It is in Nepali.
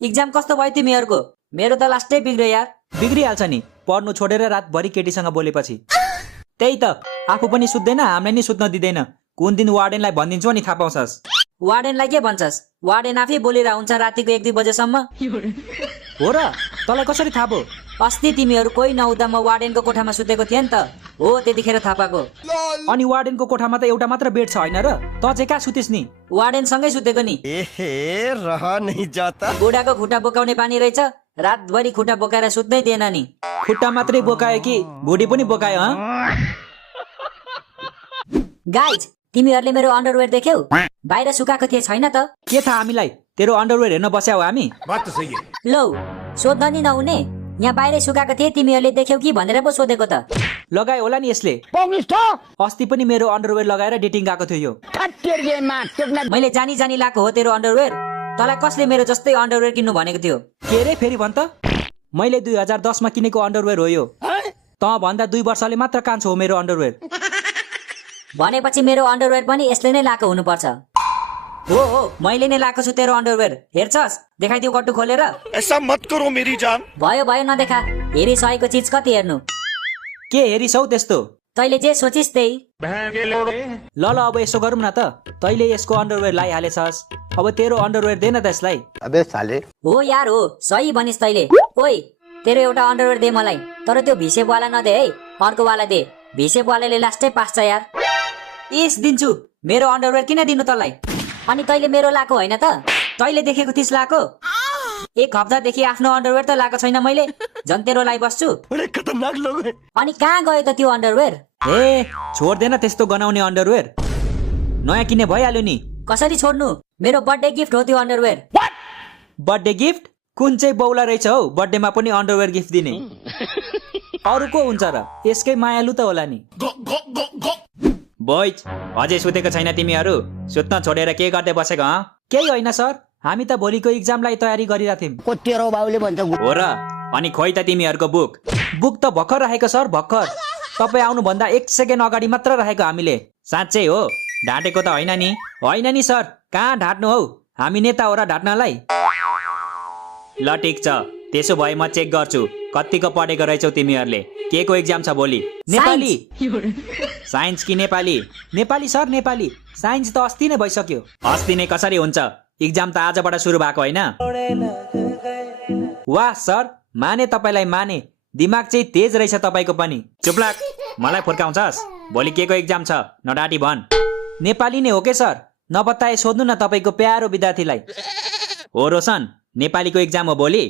एक्जाम कस्तो भयो तिमीहरूको? मेरो त लास्टै बिग्रियो यार। बिग्रिहाल्छ नि पढ्नु छोडेर रातभरि केटीसँग बोलेपछि। त्यही त आफू पनि सुत्दैन हामीलाई नि सुत्न दिँदैन। कुन दिन वार्डेनलाई भनिदिन्छौ नि थाहा पाउँछस्। वार्डेनलाई के भन्छस्? वार्डेन आफै बोलिरहेको हुन्छ रातिको 1-2 बजेसम्म। हो र तँलाई कसरी थाहा भयो? अस्ति तिमीहरू कोही नहुँदा म वार्डेनको कोठामा सुतेको थिएँ नि त, हो त्यतिखेर थाहा पाएको। अनि वार्डेनको कोठामा त एउटा मात्र बेड छ होइन र? त चाहिँ कहाँ सुतिस् नि? वार्डेनसँगै सुतेको नि। रहा नहीं जाता। बुढाको खुट्टा बोकाउने बानी रहेछ, रातभरि खुट्टा बोकाएर सुत्नै दिएन नि। खुट्टा मात्रै बोकायो कि भुडी पनि बोकायो? गाइज, तिमीहरूले मेरो अन्डरवेयर देख्यौ? बाहिर सुकाएको थिए छैन त? के थाहा हामीलाई? तेरो अन्डरवेयर हेर्न बस्या हो हामी? बात तो सही है। लौ सोध्न नि नहुने, यहाँ बाहिर सुकाएको थिए तिमीहरूले देख्यौ कि भनेर पो सोधेको त। लगायो होला नि यसले। अस्ति पनि मेरो अन्डरवेयर लगाएर डेटिङ गएको थियो यो। मैले जानी जानी लाएको हो तेरो अन्डरवेयर। तँलाई कसले मेरो जस्तै अन्डरवेयर किन्नु भनेको थियो? के रे फेरि भन् त? मैले 2010 मा किनेको अन्डरवेयर हो यो। त भन्दा 2 वर्षले मात्र कान्छ हो मेरो अन्डरवेयर। भनेपछि मेरो अन्डरवेयर पनि यसले नै लाएको हुनुपर्छ। हो मैले नै लाएको छु तेरो अन्डरवेयर। हेर्छस्? देखाइदिउ कट्टु खोलेर। ऐसा मत करो मेरी जान। भयो भयो नदेखा, हेरिसकेको चिज कति हेर्नु? के हेरिसौ त्यस्तो? तैले जे सोचिस् त्यही। ल अब यसो गरौँ न त। तैले यसको अन्डरवेयर लगाइहालेछस्, अब तेरो अन्डरवेयर दे न त यसलाई। अबे साले। हो यार हो, सही भनिस् तैले। ओइ तेरो एउटा अन्डरवेयर दे मलाई, तर त्यो भिसेपवाला नदे है, अर्को वाला दे। भिसेपवालाले लास्टै पास्छ यार। इस दिन्छु, मेरो अन्डरवेयर किन दिनु तँलाई? अनि तैले मेरो लाएको होइन त? तैले देखेको थिस लाएको? 1 हप्तादेखि आफ्नो अन्डरवेयर त लाएको छैन मैले, झन् तेरो लाई बस्छु। बड़े खतरनाक लोग हैं। अनि कहाँ गयो त त्यो अन्डरवेयर? ए छोड्देन त्यस्तो गनाउने अन्डरवेयर, नयाँ किने भइहाल्यो नि। कसरी छोड्नु? मेरो बर्थडे गिफ्ट हो त्यो अन्डरवेयर। Birthday gift? कुन चाहिँ बौला रहेछ हौ बर्थडेमा पनि अन्डरवेयर गिफ्ट दिने? अरू को हुन्छ र? यसकै मायालु त होला नि। बोइज अझै सुतेको छैन तिमीहरू? सुत्न छोडेर के गर्दै बसेको? केही होइन सर, हामी त भोलिको इक्जामलाई तयारी गरिरहेको थियौँ। तेरो बाउले भन्छ हो र? अनि खोइ त तिमीहरूको बुक? बुक त भर्खर राखेको सर, भर्खर। तपाईँ आउनुभन्दा 1 सेकेन्ड अगाडि मात्र राखेको हामीले। साँच्चै हो? ढाँटेको त होइन नि? होइन नि सर, कहाँ ढाँट्नु हौ? हामी नेता हो र ढाँट्नलाई? ल ठिक छ, त्यसो भए म चेक गर्छु कतिको पढेको रहेछौ तिमीहरूले। के को एक्जाम छ भोलि? नेपाली? साइन्स कि नेपाली? नेपाली सर, नेपाली। साइन्स त अस्ति नै भइसक्यो। अस्ति नै कसरी हुन्छ? एक्जाम त आजबाट सुरु भएको होइन? वाह सर, माने तपाईँलाई माने। दिमाग चाहिँ तेज रहेछ तपाईँको पनि। चुप लाग, मलाई फुर्काउँछस्? भोलि के को एक्जाम छ नडाटी भन्। नेपाली नै हो के सर? नबताए सोध्नु न तपाईँको प्यारो विद्यार्थीलाई। हो रोशन, नेपालीको एक्जाम हो भोलि?